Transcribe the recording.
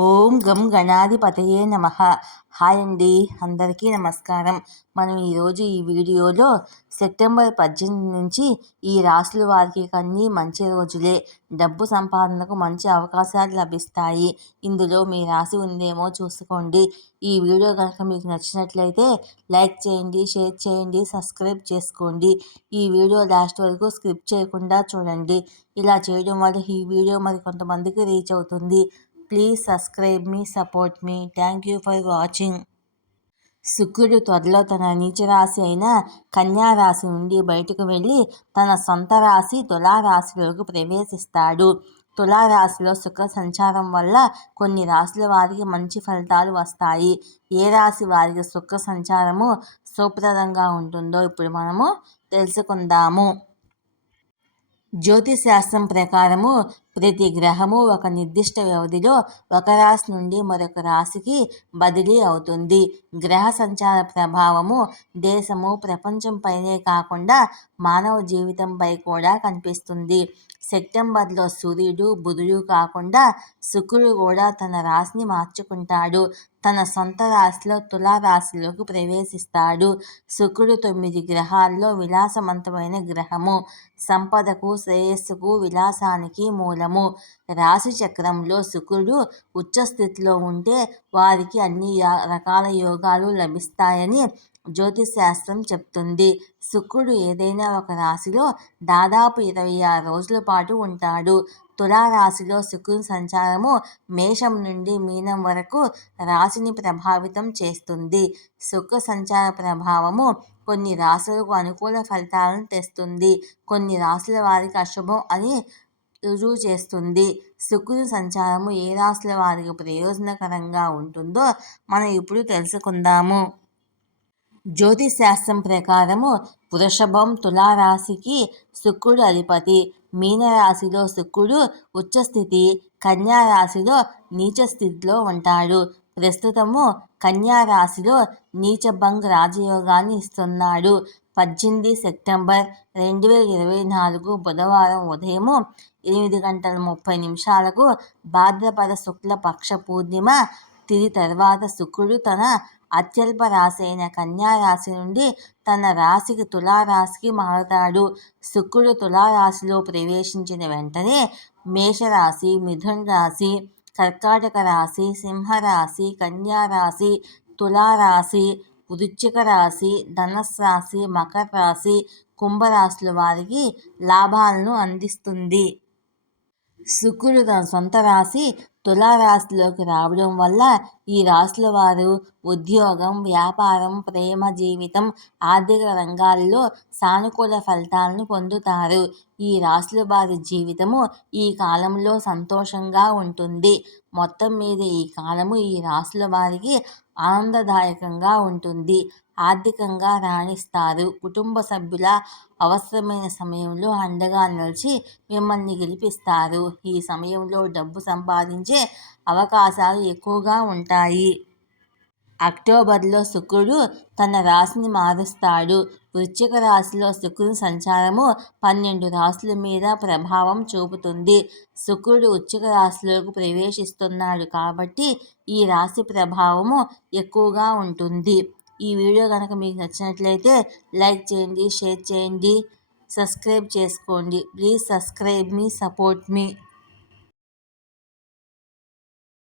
ఓం గం గణాధిపతయే నమ. హాయ్ అండి అందరికీ నమస్కారం. మనం ఈరోజు ఈ వీడియోలో సెప్టెంబర్ పద్దెనిమిది నుంచి ఈ రాసుల వారికి కన్నీ మంచి రోజులే. డబ్బు సంపాదనకు మంచి అవకాశాలు లభిస్తాయి. ఇందులో మీ రాశి ఉందేమో చూసుకోండి. ఈ వీడియో కనుక మీకు నచ్చినట్లయితే లైక్ చేయండి షేర్ చేయండి సబ్స్క్రైబ్ చేసుకోండి. ఈ వీడియో లాస్ట్ వరకు స్క్రిప్ట్ చేయకుండా చూడండి. ఇలా చేయడం వల్ల ఈ వీడియో మరి కొంతమందికి రీచ్ అవుతుంది. ప్లీజ్ సబ్స్క్రైబ్ మీ support me. Thank you for watching. శుక్రుడు త్వరలో తన నీచరాశి అయిన కన్యారాశి నుండి బయటకు వెళ్ళి తన సొంత రాశి తులారాశిలోకి ప్రవేశిస్తాడు. తులారాశిలో శుక్ర సంచారం వల్ల కొన్ని రాశుల వారికి మంచి ఫలితాలు వస్తాయి. ఏ రాశి వారికి శుక్ర సంచారము సుప్రదంగా ఉంటుందో ఇప్పుడు మనము తెలుసుకుందాము. జ్యోతిశాస్త్రం ప్రకారము ప్రతి గ్రహము ఒక నిర్దిష్ట వ్యవధిలో ఒక రాశి నుండి మరొక రాశికి బదిలీ అవుతుంది. గ్రహ సంచార ప్రభావము దేశము ప్రపంచంపైనే కాకుండా మానవ జీవితంపై కూడా కనిపిస్తుంది. సెప్టెంబర్లో సూర్యుడు బుధుడు కాకుండా శుక్రుడు కూడా తన రాశిని మార్చుకుంటాడు. తన సొంత రాశిలో తులారాశిలోకి ప్రవేశిస్తాడు. శుక్రుడు తొమ్మిది గ్రహాల్లో విలాసవంతమైన గ్రహము. సంపదకు శ్రేయస్సుకు విలాసానికి చక్రము రాశి చక్రంలో శుక్రుడు ఉచ్చస్థితిలో ఉంటే వారికి అన్ని రకాల యోగాలు లభిస్తాయని జ్యోతిశాస్త్రం చెప్తుంది. శుక్రుడు ఏదైనా ఒక రాశిలో దాదాపు ఇరవై ఆరు రోజుల పాటు ఉంటాడు. తులారాశిలో శుక్రుని సంచారము మేషం నుండి మీనం వరకు రాశిని ప్రభావితం చేస్తుంది. శుక్ర సంచార ప్రభావము కొన్ని రాశులకు అనుకూల ఫలితాలను తెస్తుంది. కొన్ని రాశుల వారికి అశుభం అని రుజువు చేస్తుంది. శుక్రుని సంచారము ఏ రాశుల వారికి ప్రయోజనకరంగా ఉంటుందో మనం ఇప్పుడు తెలుసుకుందాము. జ్యోతిష్ శాస్త్రం ప్రకారము వృషభం తులారాశికి శుక్రుడు అధిపతి. మీనరాశిలో శుక్రుడు ఉచ్చస్థితి. కన్యారాశిలో నీచ స్థితిలో ఉంటాడు. ప్రస్తుతము కన్యారాశిలో నీచభంగ్ రాజయోగాన్ని ఇస్తున్నాడు. పద్దెనిమిది సెప్టెంబర్ రెండు వేల ఇరవై నాలుగు బుధవారం ఉదయము ఎనిమిది గంటల ముప్పై నిమిషాలకు భాద్రపద శుక్ల పక్ష పూర్ణిమ తిరి తర్వాత శుక్రుడు తన అత్యల్ప రాశి అయిన కన్యారాశి నుండి తన రాశికి తులారాశికి మారుతాడు. శుక్రుడు తులారాశిలో ప్రవేశించిన వెంటనే మేషరాశి మిథున్ రాశి కర్కాటక రాశి సింహరాశి కన్యారాశి తులారాశి వృశ్చిక రాశి ధనస్ రాశి మకర రాశి కుంభరాశుల వారికి లాభాలను అందిస్తుంది. శుక్రుడు తన సొంత రాశి తులారాశిలోకి రావడం వల్ల ఈ రాశుల వారు ఉద్యోగం వ్యాపారం ప్రేమ జీవితం ఆర్థిక రంగాల్లో సానుకూల ఫలితాలను పొందుతారు. ఈ రాశుల వారి జీవితము ఈ కాలంలో సంతోషంగా ఉంటుంది. మొత్తం మీద ఈ కాలము ఈ రాశుల వారికి ఆనందదాయకంగా ఉంటుంది. ఆర్థికంగా రాణిస్తారు. కుటుంబ సభ్యుల అవసరమైన సమయంలో అండగా నిలిచి మిమ్మల్ని గెలిపిస్తారు. ఈ సమయంలో డబ్బు సంపాదించి అవకాశాలు ఎక్కువగా ఉంటాయి. అక్టోబర్లో శుక్రుడు తన రాశిని మారుస్తాడు. వృశ్చిక రాశిలో శుక్రుని సంచారము పన్నెండు రాశుల మీద ప్రభావం చూపుతుంది. శుక్రుడు వృశ్చిక రాశిలోకి ప్రవేశిస్తున్నాడు కాబట్టి ఈ రాశి ప్రభావము ఎక్కువగా ఉంటుంది. ఈ వీడియో కనుక మీకు నచ్చినట్లయితే లైక్ చేయండి షేర్ చేయండి సబ్స్క్రైబ్ చేసుకోండి. ప్లీజ్ సబ్స్క్రైబ్ మీ సపోర్ట్ మీ.